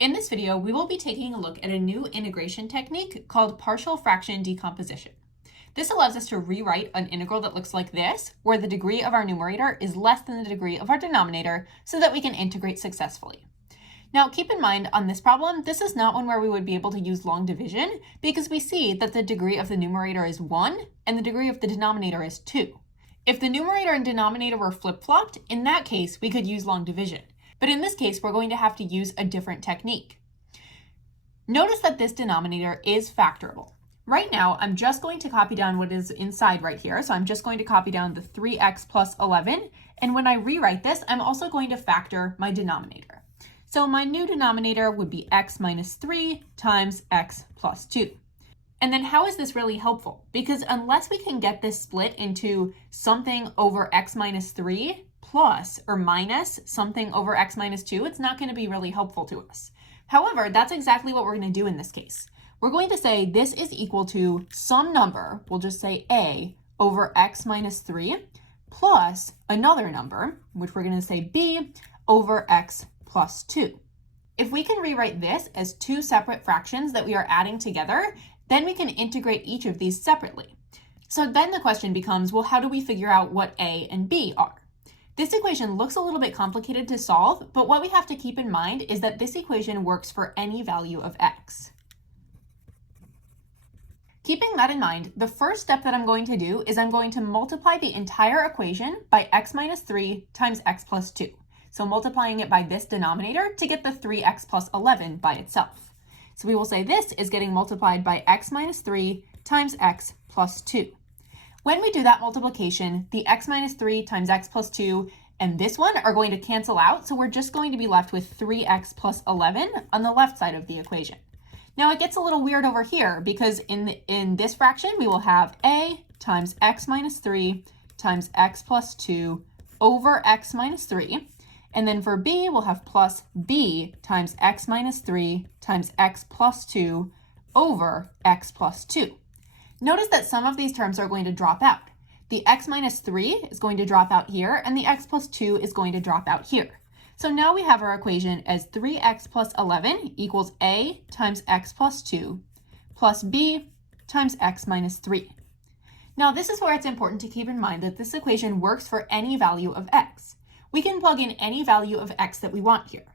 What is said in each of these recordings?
In this video, we will be taking a look at a new integration technique called partial fraction decomposition. This allows us to rewrite an integral that looks like this, where the degree of our numerator is less than the degree of our denominator so that we can integrate successfully. Now, keep in mind on this problem, this is not one where we would be able to use long division because we see that the degree of the numerator is 1 and the degree of the denominator is 2. If the numerator and denominator were flip-flopped, in that case, we could use long division. But in this case, we're going to have to use a different technique. Notice that this denominator is factorable. Right now, I'm just going to copy down what is inside right here. So I'm just going to copy down the 3x plus 11. And when I rewrite this, I'm also going to factor my denominator. So my new denominator would be x minus 3 times x plus 2. And then how is this really helpful? Because unless we can get this split into something over x minus 3 plus or minus something over x minus 2, it's not going to be really helpful to us. However, that's exactly what we're going to do in this case. We're going to say this is equal to some number, we'll just say a, over x minus 3 plus another number, which we're going to say b, over x plus 2. If we can rewrite this as two separate fractions that we are adding together, then we can integrate each of these separately. So then the question becomes, well, how do we figure out what a and b are? This equation looks a little bit complicated to solve, but what we have to keep in mind is that this equation works for any value of x. Keeping that in mind, the first step that I'm going to do is I'm going to multiply the entire equation by x minus 3 times x plus 2. So multiplying it by this denominator to get the 3x plus 11 by itself. So we will say this is getting multiplied by x minus 3 times x plus 2. When we do that multiplication, the x minus 3 times x plus 2 and this one are going to cancel out, so we're just going to be left with 3x plus 11 on the left side of the equation. Now it gets a little weird over here because in this fraction we will have a times x minus 3 times x plus 2 over x minus 3. And then for b, we'll have plus b times x minus 3 times x plus 2 over x plus 2. Notice that some of these terms are going to drop out. The x minus 3 is going to drop out here, and the x plus 2 is going to drop out here. So now we have our equation as 3x plus 11 equals a times x plus 2 plus b times x minus 3. Now this is where it's important to keep in mind that this equation works for any value of x. We can plug in any value of x that we want here.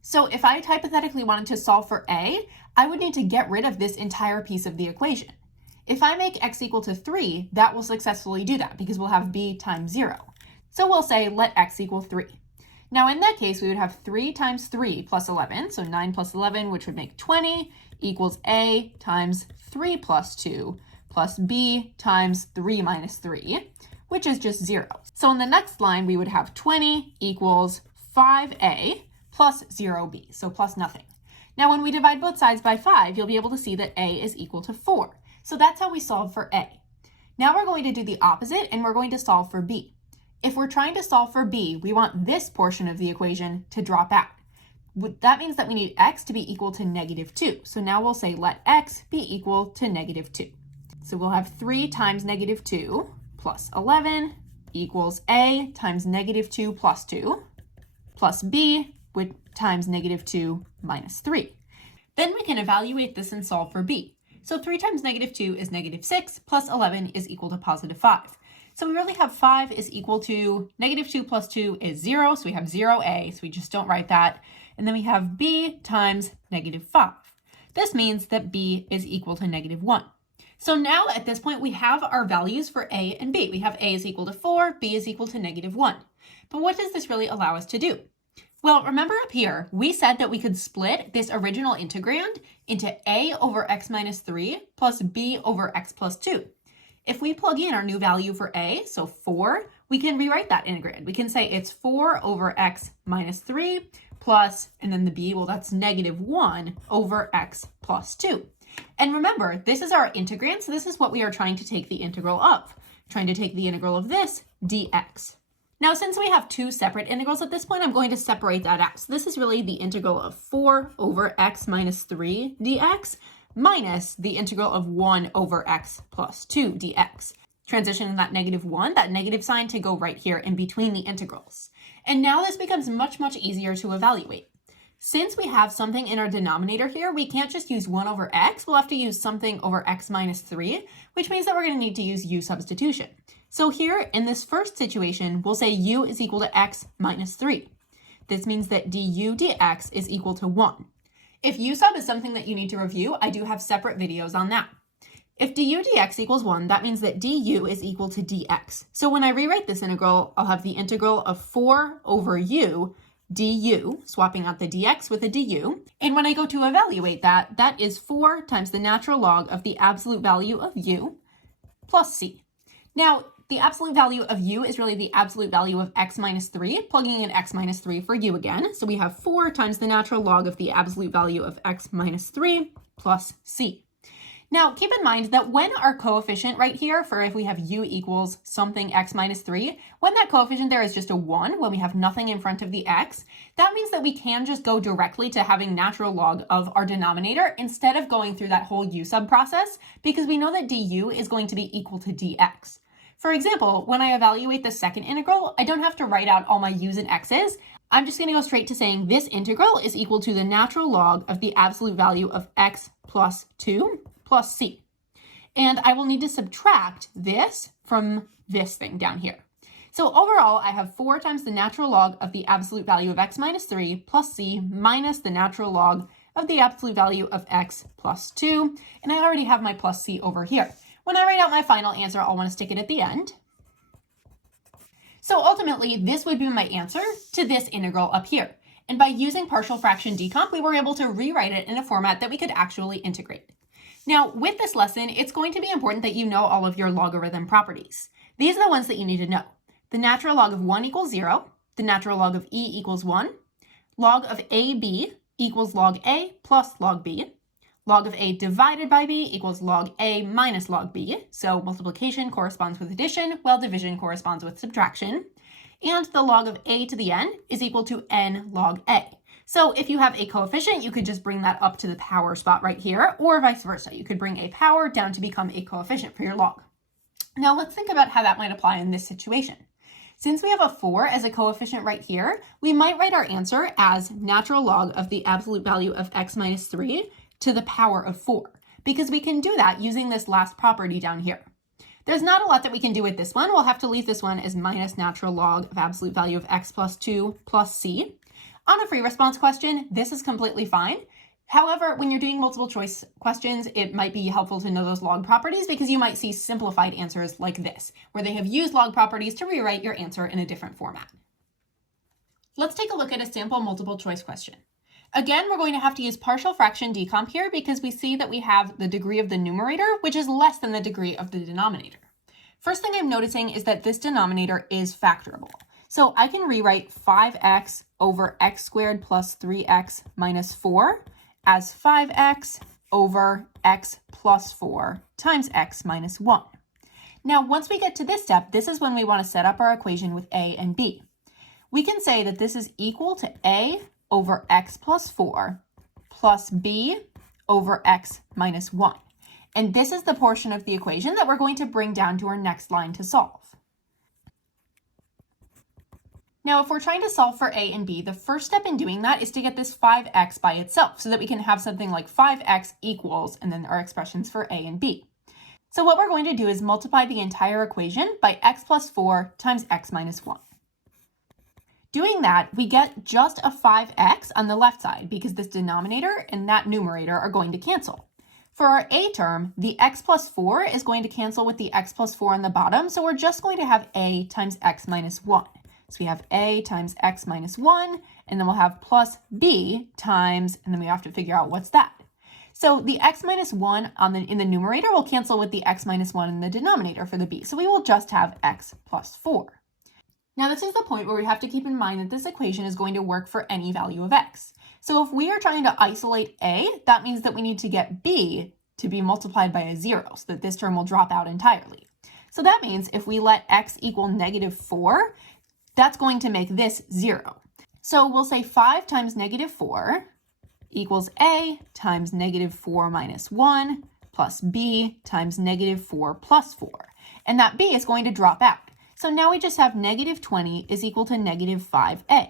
So if I hypothetically wanted to solve for a, I would need to get rid of this entire piece of the equation. If I make x equal to 3, that will successfully do that because we'll have b times 0. So we'll say let x equal 3. Now in that case, we would have 3 times 3 plus 11, so 9 plus 11, which would make 20, equals a times 3 plus 2 plus b times 3 minus 3, which is just 0. So in the next line, we would have 20 equals 5a plus 0b, so plus nothing. Now when we divide both sides by 5, you'll be able to see that a is equal to 4. So that's how we solve for a. Now we're going to do the opposite and we're going to solve for b. If we're trying to solve for b, we want this portion of the equation to drop out. That means that we need x to be equal to negative 2. So now we'll say let x be equal to negative 2. So we'll have 3 times negative 2 plus 11 equals a times negative 2 plus 2 plus b times negative 2 minus 3. Then we can evaluate this and solve for b. So 3 times negative 2 is negative 6 plus 11 is equal to positive 5. So we really have 5 is equal to negative 2 plus 2 is 0. So we have 0a, so we just don't write that. And then we have b times negative 5. This means that b is equal to negative 1. So now at this point, we have our values for a and b. We have a is equal to 4, b is equal to negative 1. But what does this really allow us to do? Well, remember up here, we said that we could split this original integrand into a over x minus 3 plus b over x plus 2. If we plug in our new value for a, so 4, we can rewrite that integrand. We can say it's 4 over x minus 3 plus, and then the b, well, that's negative 1 over x plus 2. And remember, this is our integrand, so this is what we are trying to take the integral of. Trying to take the integral of this, dx. Now, since we have two separate integrals at this point, I'm going to separate that out. So this is really the integral of 4 over x minus 3 dx minus the integral of 1 over x plus 2 dx. Transitioning that negative 1, that negative sign, to go right here in between the integrals. And now this becomes much, much easier to evaluate. Since we have something in our denominator here, we can't just use 1 over x. We'll have to use something over x minus 3, which means that we're going to need to use u substitution. So here in this first situation, we'll say u is equal to x minus 3. This means that du dx is equal to 1. If u sub is something that you need to review, I do have separate videos on that. If du dx equals 1, that means that du is equal to dx. So when I rewrite this integral, I'll have the integral of 4 over u du, swapping out the dx with a du. And when I go to evaluate that, that is 4 times the natural log of the absolute value of u plus c. Now, the absolute value of u is really the absolute value of x minus 3, plugging in x minus 3 for u again. So we have 4 times the natural log of the absolute value of x minus 3 plus c. Now, keep in mind that when our coefficient right here, for if we have u equals something x minus 3, when that coefficient there is just a 1, when we have nothing in front of the x, that means that we can just go directly to having natural log of our denominator instead of going through that whole u sub process, because we know that du is going to be equal to dx. For example, when I evaluate the second integral, I don't have to write out all my u's and x's. I'm just going to go straight to saying this integral is equal to the natural log of the absolute value of x plus 2 plus c. And I will need to subtract this from this thing down here. So overall, I have 4 times the natural log of the absolute value of x minus 3 plus c minus the natural log of the absolute value of x plus 2. And I already have my plus c over here. When I write out my final answer, I'll want to stick it at the end. So ultimately, this would be my answer to this integral up here. And by using partial fraction decomp, we were able to rewrite it in a format that we could actually integrate. Now, with this lesson, it's going to be important that you know all of your logarithm properties. These are the ones that you need to know. The natural log of 1 equals 0, the natural log of e equals 1, log of ab equals log a plus log b, log of a divided by b equals log a minus log b, so multiplication corresponds with addition, while division corresponds with subtraction, and the log of a to the n is equal to n log a. So if you have a coefficient, you could just bring that up to the power spot right here, or vice versa. You could bring a power down to become a coefficient for your log. Now let's think about how that might apply in this situation. Since we have a 4 as a coefficient right here, we might write our answer as natural log of the absolute value of x minus 3 to the power of 4, because we can do that using this last property down here. There's not a lot that we can do with this one. We'll have to leave this one as minus natural log of absolute value of x plus 2 plus c. On a free response question, this is completely fine. However, when you're doing multiple choice questions, it might be helpful to know those log properties because you might see simplified answers like this, where they have used log properties to rewrite your answer in a different format. Let's take a look at a sample multiple choice question. Again, we're going to have to use partial fraction decomp here because we see that we have the degree of the numerator, which is less than the degree of the denominator. First thing I'm noticing is that this denominator is factorable. So I can rewrite 5x over x squared plus 3x minus 4 as 5x over x plus 4 times x minus 1. Now, once we get to this step, this is when we want to set up our equation with a and b. We can say that this is equal to a over x plus 4 plus b over x minus 1. And this is the portion of the equation that we're going to bring down to our next line to solve. Now, if we're trying to solve for a and b, the first step in doing that is to get this 5x by itself so that we can have something like 5x equals and then our expressions for a and b. So what we're going to do is multiply the entire equation by x plus 4 times x minus 1. Doing that, we get just a 5x on the left side because this denominator and that numerator are going to cancel. For our a term, the x plus 4 is going to cancel with the x plus 4 on the bottom, so we're just going to have a times x minus 1. So we have a times x minus 1, and then we'll have plus b times, and then we have to figure out what's that. So the x minus 1 in the numerator will cancel with the x minus 1 in the denominator for the b. So we will just have x plus 4. Now this is the point where we have to keep in mind that this equation is going to work for any value of x. So if we are trying to isolate a, that means that we need to get b to be multiplied by a 0 so that this term will drop out entirely. So that means if we let x equal negative 4, that's going to make this 0. So we'll say 5 times negative 4 equals a times negative 4 minus 1 plus b times negative 4 plus 4. And that b is going to drop out. So now we just have negative 20 is equal to negative 5a.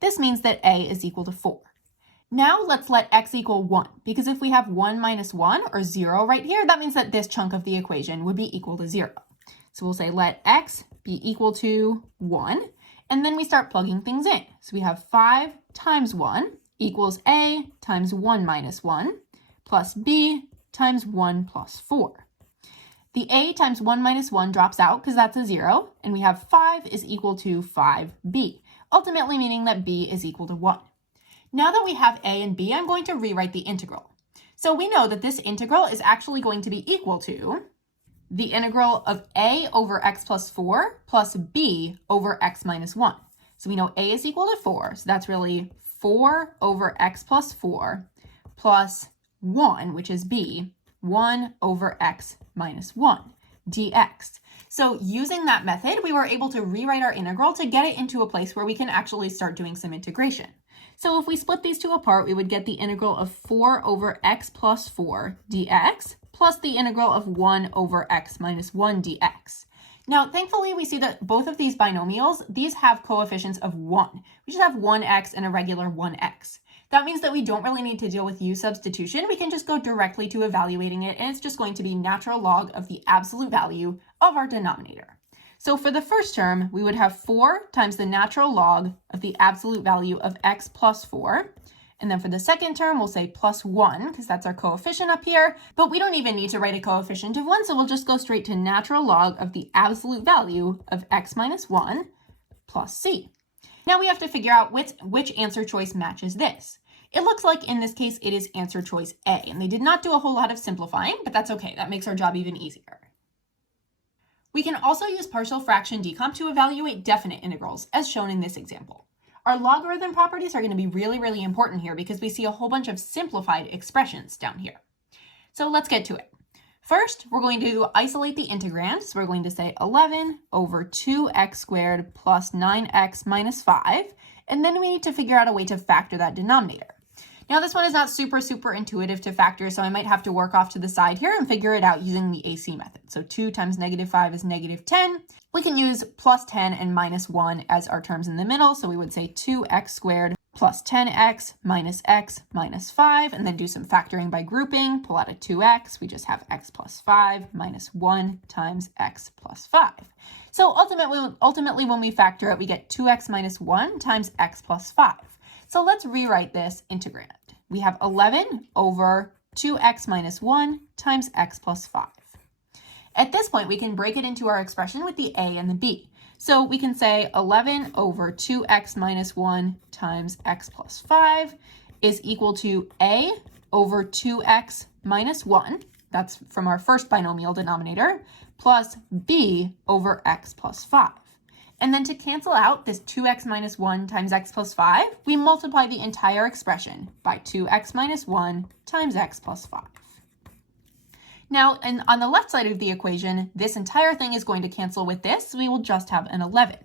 This means that a is equal to 4. Now let's let x equal 1, because if we have 1 minus 1, or 0 right here, that means that this chunk of the equation would be equal to 0. So we'll say let x be equal to 1, and then we start plugging things in. So we have 5 times 1 equals a times 1 minus 1 plus b times 1 plus 4. The a times 1 minus 1 drops out because that's a 0, and we have 5 is equal to 5b, ultimately meaning that b is equal to 1. Now that we have a and b, I'm going to rewrite the integral. So we know that this integral is actually going to be equal to the integral of a over x plus 4 plus b over x minus 1. So we know a is equal to 4, so that's really 4 over x plus 4 plus 1, which is b, 1 over x minus 1 dx. So using that method, we were able to rewrite our integral to get it into a place where we can actually start doing some integration. So if we split these two apart, we would get the integral of 4 over x plus 4 dx plus the integral of 1 over x minus 1 dx. Now, thankfully, we see that both of these binomials, these have coefficients of 1. We just have 1x and a regular 1x. That means that we don't really need to deal with u substitution. We can just go directly to evaluating it, and it's just going to be natural log of the absolute value of our denominator. So for the first term, we would have 4 times the natural log of the absolute value of x plus 4. And then for the second term, we'll say plus 1, because that's our coefficient up here. But we don't even need to write a coefficient of 1, so we'll just go straight to natural log of the absolute value of x minus 1 plus c. Now we have to figure out which answer choice matches this. It looks like in this case it is answer choice A, and they did not do a whole lot of simplifying, but that's okay. That makes our job even easier. We can also use partial fraction decomp to evaluate definite integrals, as shown in this example. Our logarithm properties are going to be really, really important here because we see a whole bunch of simplified expressions down here. So let's get to it. First, we're going to isolate the integrand. So we're going to say 11 over 2x squared plus 9x minus 5. And then we need to figure out a way to factor that denominator. Now this one is not super intuitive to factor, so I might have to work off to the side here and figure it out using the AC method. So 2 times negative 5 is negative 10. We can use plus 10 and minus 1 as our terms in the middle. So we would say 2x squared plus 10x minus 5, and then do some factoring by grouping. Pull out a 2x. We just have x plus 5 minus 1 times x plus 5. So ultimately when we factor it, we get 2x minus 1 times x plus 5. So let's rewrite this integrand. We have 11 over 2x minus 1 times x plus 5. At this point, we can break it into our expression with the a and the b. So we can say 11 over 2x minus 1 times x plus 5 is equal to a over 2x minus 1. That's from our first binomial denominator, plus b over x plus 5. And then to cancel out this 2x minus 1 times x plus 5, we multiply the entire expression by 2x minus 1 times x plus 5. Now, on the left side of the equation, this entire thing is going to cancel with this, so we will just have an 11.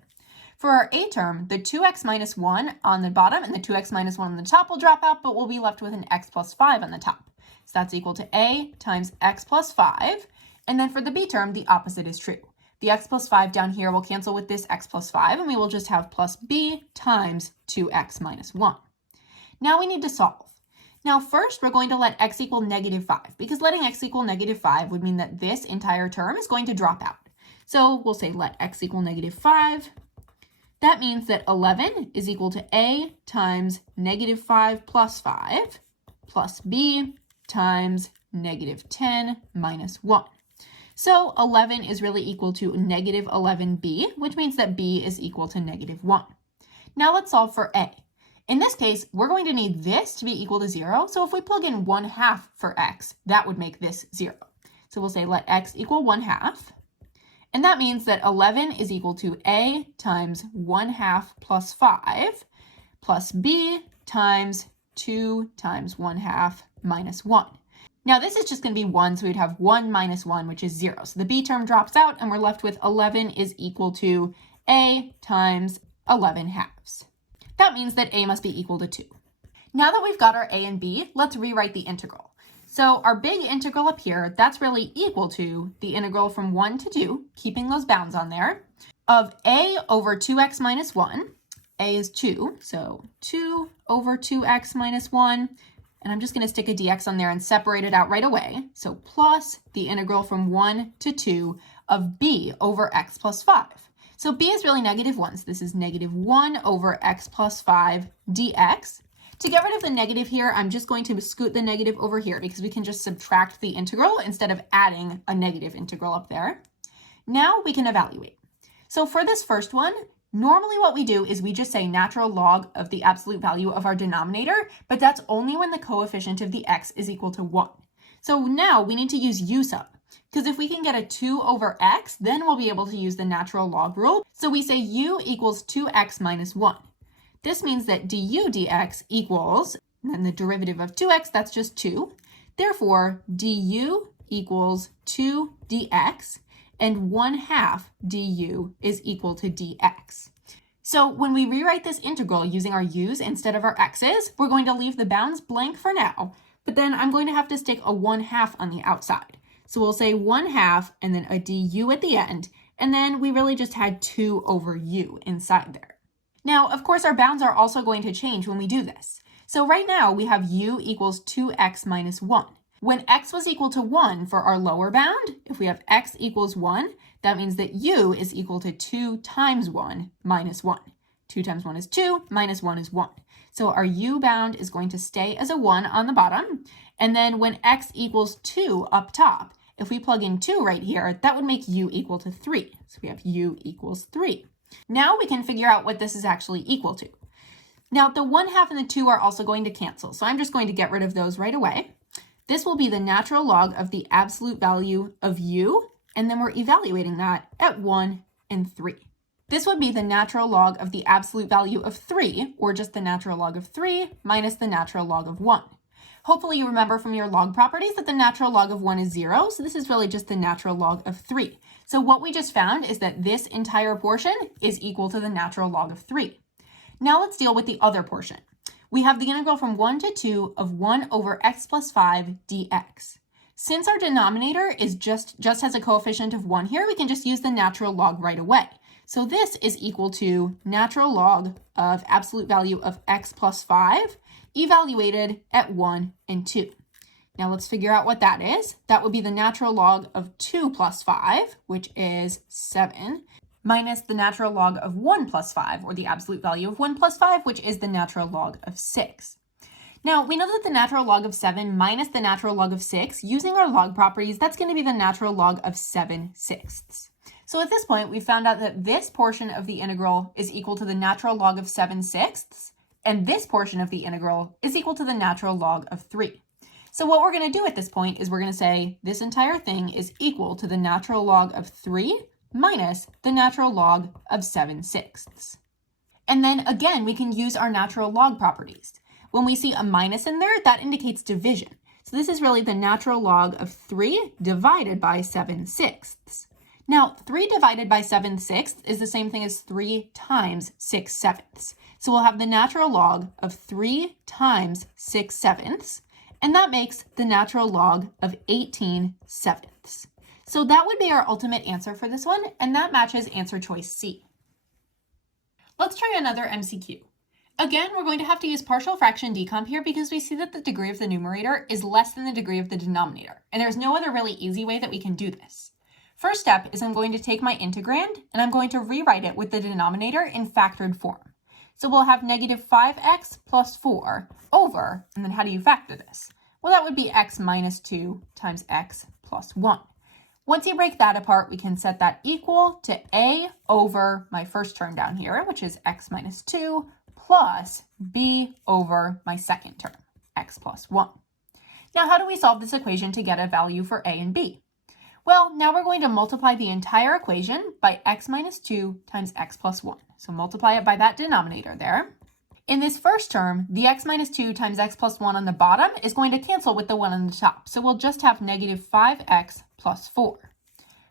For our a term, the 2x minus 1 on the bottom and the 2x minus 1 on the top will drop out, but we'll be left with an x plus 5 on the top. So that's equal to a times x plus 5. And then for the b term, the opposite is true. The x plus 5 down here will cancel with this x plus 5, and we will just have plus b times 2x minus 1. Now we need to solve. Now first, we're going to let x equal negative 5, because letting x equal negative 5 would mean that this entire term is going to drop out. So we'll say let x equal negative 5. That means that 11 is equal to a times negative 5 plus 5 plus b times negative 10 minus 1. So 11 is really equal to negative 11b, which means that b is equal to negative 1. Now let's solve for a. In this case, we're going to need this to be equal to 0. So if we plug in 1/2 for x, that would make this 0. So we'll say let x equal 1/2. And that means that 11 is equal to a times 1/2 plus 5 plus b times 2 times 1/2 minus 1. Now this is just going to be 1, so we'd have 1 minus 1, which is 0. So the b term drops out, and we're left with 11 is equal to a times 11/2. That means that a must be equal to 2. Now that we've got our a and b, let's rewrite the integral. So our big integral up here, that's really equal to the integral from 1 to 2, keeping those bounds on there, of a over 2x minus 1, a is 2, so 2 over 2x minus 1, and I'm just going to stick a dx on there and separate it out right away. So plus the integral from 1 to 2 of b over x plus 5. So b is really -1, so this is -1 over x plus 5 dx. To get rid of the negative here, I'm just going to scoot the negative over here because we can just subtract the integral instead of adding a negative integral up there. Now we can evaluate. So for this first one, normally what we do is we just say natural log of the absolute value of our denominator, but that's only when the coefficient of the x is equal to 1. So now we need to use u sub, because if we can get a 2 over x, then we'll be able to use the natural log rule. So we say u equals 2x minus 1. This means that du dx equals, and then the derivative of 2x, that's just 2. Therefore, du equals 2 dx, and 1/2 du is equal to dx. So when we rewrite this integral using our u's instead of our x's, we're going to leave the bounds blank for now, but then I'm going to have to stick a 1/2 on the outside. So we'll say 1/2 and then a du at the end, and then we really just had 2 over u inside there. Now, of course, our bounds are also going to change when we do this. So right now we have u equals 2x minus 1. When x was equal to 1 for our lower bound, if we have x equals 1, that means that u is equal to 2 times 1 minus 1. 2 times 1 is 2, minus 1 is 1. So our u bound is going to stay as a 1 on the bottom. And then when x equals 2 up top, if we plug in 2 right here, that would make u equal to 3. So we have u equals 3. Now we can figure out what this is actually equal to. Now the 1/2 and the 2 are also going to cancel, so I'm just going to get rid of those right away. This will be the natural log of the absolute value of u, and then we're evaluating that at 1 and 3. This would be the natural log of the absolute value of 3, or just the natural log of 3 minus the natural log of 1. Hopefully you remember from your log properties that the natural log of 1 is 0, so this is really just the natural log of 3. So what we just found is that this entire portion is equal to the natural log of 3. Now let's deal with the other portion. We have the integral from 1 to 2 of 1 over x plus 5 dx. Since our denominator is just has a coefficient of 1 here, we can just use the natural log right away. So this is equal to natural log of absolute value of x plus 5 evaluated at 1 and 2. Now let's figure out what that is. That would be the natural log of 2 plus 5, which is 7, minus the natural log of 1 plus 5, or the absolute value of 1 plus 5, which is the natural log of 6. Now, we know that the natural log of 7 minus the natural log of 6, using our log properties, that's going to be the natural log of 7/6. So at this point, we found out that this portion of the integral is equal to the natural log of 7/6, and this portion of the integral is equal to the natural log of 3. So what we're going to do at this point is we're going to say this entire thing is equal to the natural log of 3 minus the natural log of 7/6. And then again, we can use our natural log properties. When we see a minus in there, that indicates division. So this is really the natural log of 3 divided by 7/6. Now, 3 divided by 7/6 is the same thing as 3 times 6/7. So we'll have the natural log of 3 times 6/7, and that makes the natural log of 18/7. So that would be our ultimate answer for this one, and that matches answer choice C. Let's try another MCQ. Again, we're going to have to use partial fraction decomp here because we see that the degree of the numerator is less than the degree of the denominator, and there's no other really easy way that we can do this. First step is I'm going to take my integrand, and I'm going to rewrite it with the denominator in factored form. So we'll have negative 5x plus 4 over, and then how do you factor this? Well, that would be x minus 2 times x plus 1. Once you break that apart, we can set that equal to a over my first term down here, which is x minus 2, plus b over my second term, x plus 1. Now, how do we solve this equation to get a value for a and b? Well, now we're going to multiply the entire equation by x minus 2 times x plus 1. So multiply it by that denominator there. In this first term, the x minus 2 times x plus 1 on the bottom is going to cancel with the 1 on the top. So we'll just have negative 5x plus 4.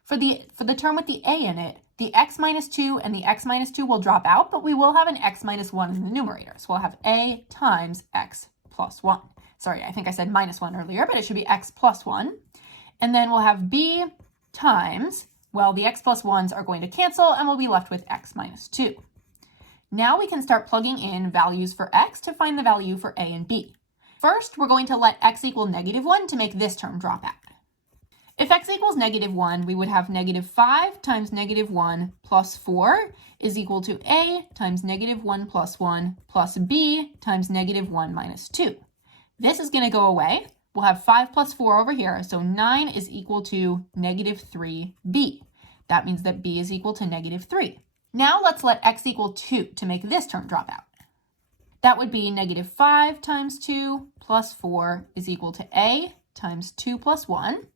For the term with the a in it, the x minus 2 and the x minus 2 will drop out, but we will have an x minus 1 in the numerator. So we'll have a times x plus 1. Sorry, I think I said minus 1 earlier, but it should be x plus 1. And then we'll have b times, well, the x plus 1s are going to cancel, and we'll be left with x minus 2. Now we can start plugging in values for x to find the value for a and b. First, we're going to let x equal -1 to make this term drop out. If x equals -1, we would have -5 times -1 plus 4 is equal to a times -1 plus 1 plus b times -1 minus 2. This is going to go away. We'll have 5 plus 4 over here, so 9 is equal to -3b. That means that b is equal to -3. Now let's let x equal 2 to make this term drop out. That would be -5 times 2 plus 4 is equal to a times 2 plus 1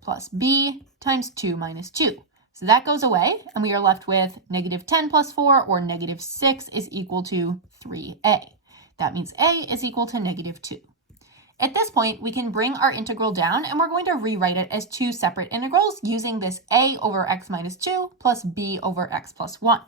plus b times 2 minus 2. So that goes away, and we are left with -10 plus 4, or -6, is equal to 3a. That means a is equal to -2. At this point, we can bring our integral down, and we're going to rewrite it as two separate integrals using this a over x minus 2 plus b over x plus 1.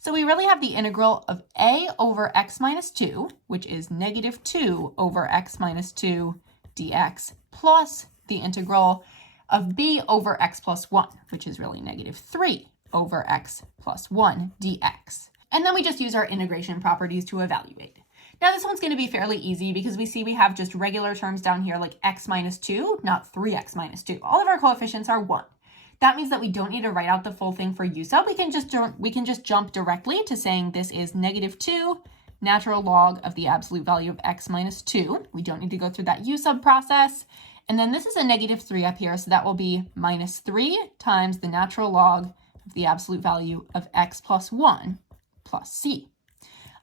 So we really have the integral of a over x minus 2, which is -2 over x minus 2 dx, plus the integral of b over x plus 1, which is really -3 over x plus 1 dx. And then we just use our integration properties to evaluate. Now this one's going to be fairly easy because we see we have just regular terms down here like x minus 2, not 3x minus 2. All of our coefficients are 1. That means that we don't need to write out the full thing for u sub. We can just jump directly to saying this is -2 natural log of the absolute value of x minus 2. We don't need to go through that u sub process. And then this is a -3 up here, so that will be -3 times the natural log of the absolute value of x plus 1 plus c.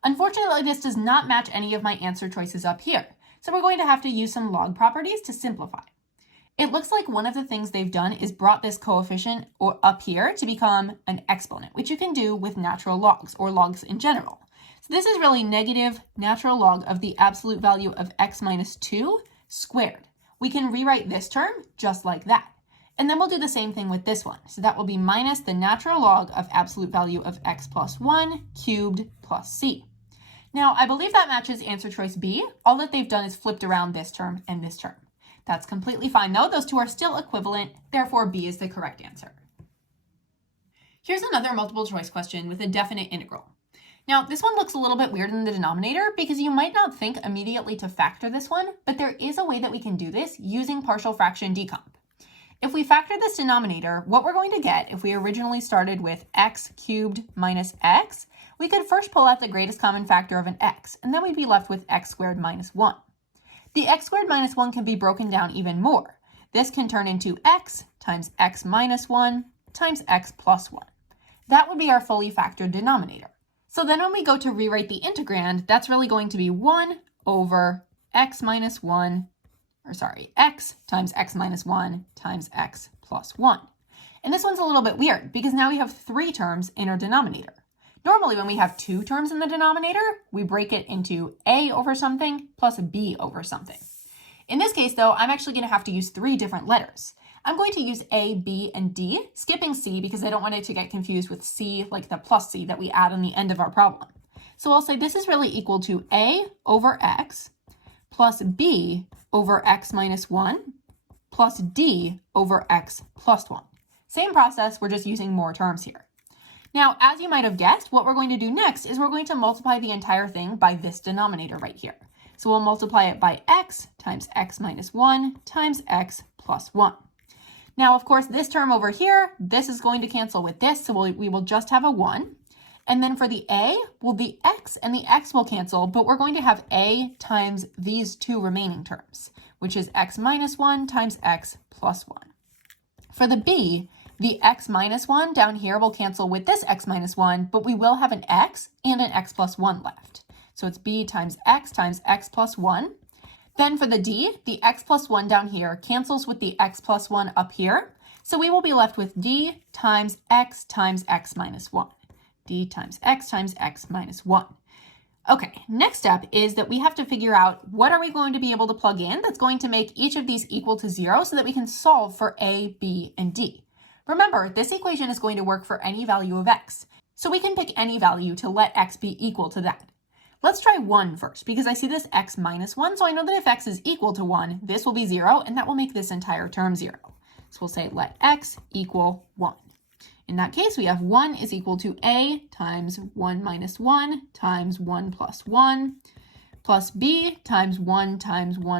Unfortunately, this does not match any of my answer choices up here, so we're going to have to use some log properties to simplify. It looks like one of the things they've done is brought this coefficient up here to become an exponent, which you can do with natural logs or logs in general. So this is really negative natural log of the absolute value of x minus 2 squared. We can rewrite this term just like that. And then we'll do the same thing with this one. So that will be minus the natural log of absolute value of x plus 1 cubed plus c. Now, I believe that matches answer choice B. All that they've done is flipped around this term and this term. That's completely fine though. Those two are still equivalent. Therefore, B is the correct answer. Here's another multiple choice question with a definite integral. Now, this one looks a little bit weird in the denominator because you might not think immediately to factor this one, but there is a way that we can do this using partial fraction decomp. If we factor this denominator, what we're going to get if we originally started with x cubed minus x, we could first pull out the greatest common factor of an x, and then we'd be left with x squared minus 1. The x squared minus 1 can be broken down even more. This can turn into x times x minus 1 times x plus 1. That would be our fully factored denominator. So then when we go to rewrite the integrand, that's really going to be 1 over x minus 1, x times x minus 1 times x plus 1. And this one's a little bit weird because now we have 3 terms in our denominator. Normally when we have 2 terms in the denominator, we break it into a over something plus b over something. In this case though, I'm actually going to have to use 3 different letters. I'm going to use A, B, and D, skipping C because I don't want it to get confused with C, like the plus C that we add on the end of our problem. So I'll say this is really equal to A over X plus B over X minus 1 plus D over X plus 1. Same process, we're just using more terms here. Now, as you might have guessed, what we're going to do next is we're going to multiply the entire thing by this denominator right here. So we'll multiply it by X times X minus 1 times X plus 1. Now, of course, this term over here, this is going to cancel with this, so we will just have a 1. And then for the a, well, the x and the x will cancel, but we're going to have a times these 2 remaining terms, which is x minus 1 times x plus 1. For the b, the x minus 1 down here will cancel with this x minus 1, but we will have an x and an x plus 1 left. So it's b times x plus 1. Then for the d, the x plus 1 down here cancels with the x plus 1 up here. So we will be left with d times x minus 1. D times x minus 1. Okay, next step is that we have to figure out what are we going to be able to plug in that's going to make each of these equal to 0 so that we can solve for a, b, and d. Remember, this equation is going to work for any value of x. So we can pick any value to let x be equal to that. Let's try 1 first, because I see this x minus 1, so I know that if x is equal to 1, this will be 0, and that will make this entire term 0. So we'll say let x equal 1. In that case, we have 1 is equal to a times 1 minus 1 times 1 plus 1 plus b times 1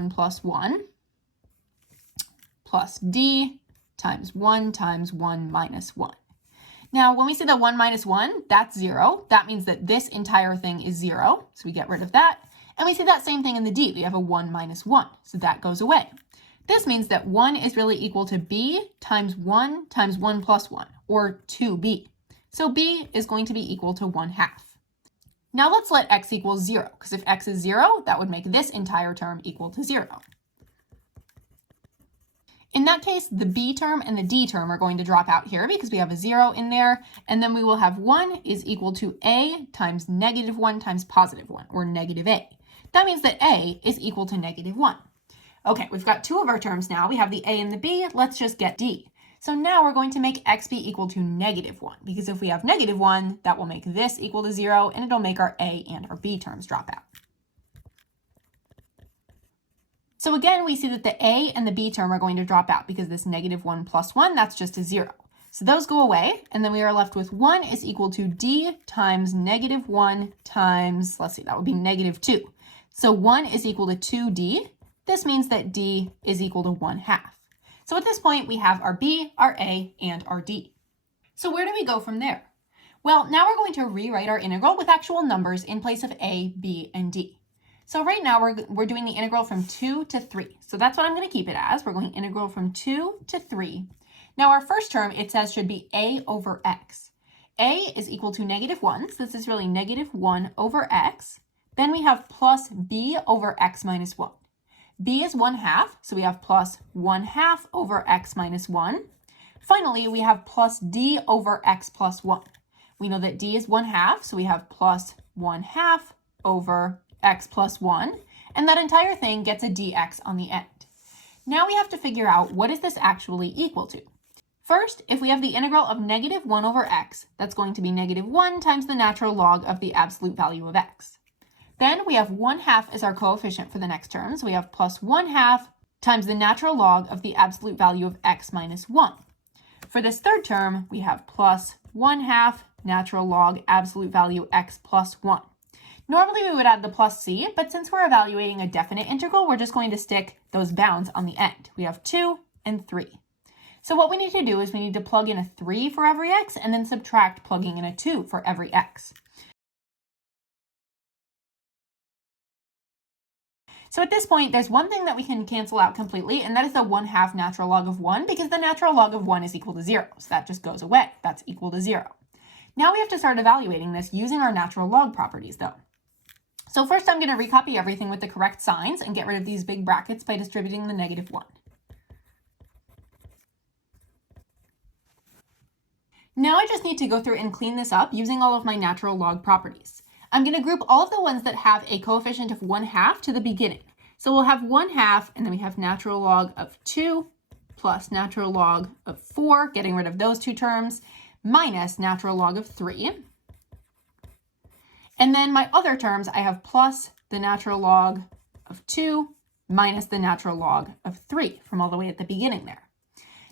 plus 1 plus d times 1 minus 1. Now, when we see the 1 minus 1, that's 0. That means that this entire thing is 0, so we get rid of that. And we see that same thing in the d. We have a 1 minus 1, so that goes away. This means that 1 is really equal to b times 1 plus 1, or 2b. So b is going to be equal to 1/2. Now let's let x equal 0, because if x is 0, that would make this entire term equal to 0. In that case, the b term and the d term are going to drop out here because we have a 0 in there, and then we will have 1 is equal to a times -1 times +1, or negative a. That means that a is equal to -1. Okay, we've got two of our terms now. We have the a and the b. Let's just get d. So now we're going to make x be equal to -1, because if we have -1, that will make this equal to 0, and it'll make our a and our b terms drop out. So again, we see that the a and the b term are going to drop out because this -1 plus 1, that's just a 0. So those go away, and then we are left with 1 is equal to d times -1 times, let's see, that would be -2. So 1 is equal to 2d. This means that d is equal to 1/2. So at this point, we have our b, our a, and our d. So where do we go from there? Well, now we're going to rewrite our integral with actual numbers in place of a, b, and d. So right now we're doing the integral from 2 to 3. So that's what I'm going to keep it as. We're going integral from 2 to 3. Now our first term, it says, should be a over x. A is equal to -1, so this is really -1 over x. Then we have plus b over x minus 1. B is 1/2, so we have plus 1/2 over x minus 1. Finally, we have plus d over x plus 1. We know that d is 1/2, so we have plus 1/2 over x plus 1, and that entire thing gets a dx on the end. Now we have to figure out what is this actually equal to. First, if we have the integral of -1 over x, that's going to be -1 times the natural log of the absolute value of x. Then we have 1/2 as our coefficient for the next term, so we have plus 1/2 times the natural log of the absolute value of x minus 1. For this third term, we have plus 1/2 natural log absolute value x plus 1. Normally we would add the plus c, but since we're evaluating a definite integral, we're just going to stick those bounds on the end. We have 2 and 3. So what we need to do is we need to plug in a 3 for every x and then subtract plugging in a 2 for every x. So at this point, there's one thing that we can cancel out completely, and that is the 1/2 natural log of 1, because the natural log of 1 is equal to 0. So that just goes away. That's equal to 0. Now we have to start evaluating this using our natural log properties, though. So first I'm going to recopy everything with the correct signs and get rid of these big brackets by distributing the -1. Now I just need to go through and clean this up using all of my natural log properties. I'm going to group all of the ones that have a coefficient of 1/2 to the beginning. So we'll have 1/2, and then we have natural log of 2 plus natural log of 4, getting rid of those two terms, minus natural log of 3. And then my other terms, I have plus the natural log of 2 minus the natural log of 3 from all the way at the beginning there.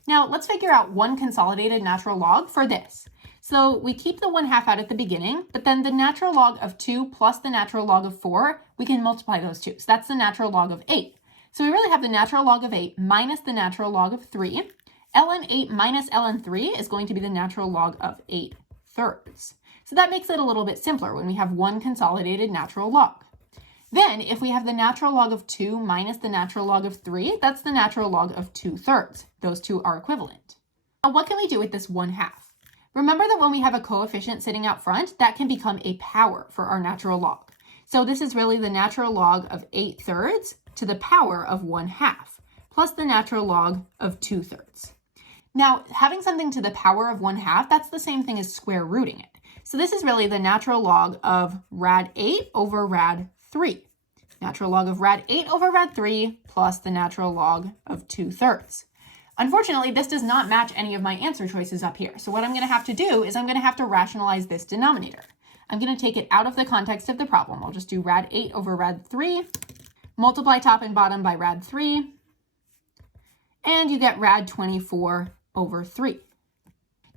Now let's figure out one consolidated natural log for this. So we keep the 1/2 out at the beginning, but then the natural log of 2 plus the natural log of 4, we can multiply those two. So that's the natural log of 8. So we really have the natural log of 8 minus the natural log of 3. ln 8 minus ln 3 is going to be the natural log of 8/3. So that makes it a little bit simpler when we have one consolidated natural log. Then if we have the natural log of 2 minus the natural log of 3, that's the natural log of 2/3. Those two are equivalent. Now what can we do with this 1/2? Remember that when we have a coefficient sitting out front, that can become a power for our natural log. So this is really the natural log of 8/3 to the power of 1/2 plus the natural log of 2/3. Now, having something to the power of 1/2, that's the same thing as square rooting it. So this is really the natural log of rad 8 over rad 3. Natural log of rad 8 over rad 3 plus the natural log of 2/3. Unfortunately, this does not match any of my answer choices up here. So what I'm going to have to do is I'm going to have to rationalize this denominator. I'm going to take it out of the context of the problem. I'll just do rad 8 over rad 3, multiply top and bottom by rad 3, and you get rad 24 over 3.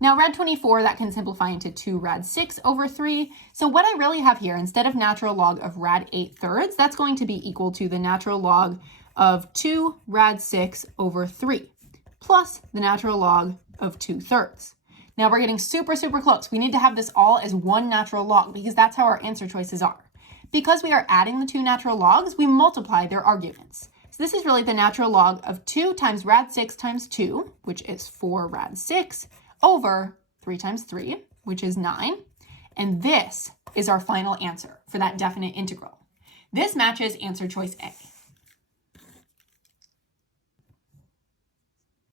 Now rad 24, that can simplify into 2 rad 6 over 3. So what I really have here, instead of natural log of rad 8/3, that's going to be equal to the natural log of 2 rad 6 over 3, plus the natural log of 2/3. Now we're getting super, super close. We need to have this all as one natural log because that's how our answer choices are. Because we are adding the two natural logs, we multiply their arguments. So this is really the natural log of 2 times rad 6 times 2, which is 4 rad 6, over 3 times 3, which is 9. And this is our final answer for that definite integral. This matches answer choice A.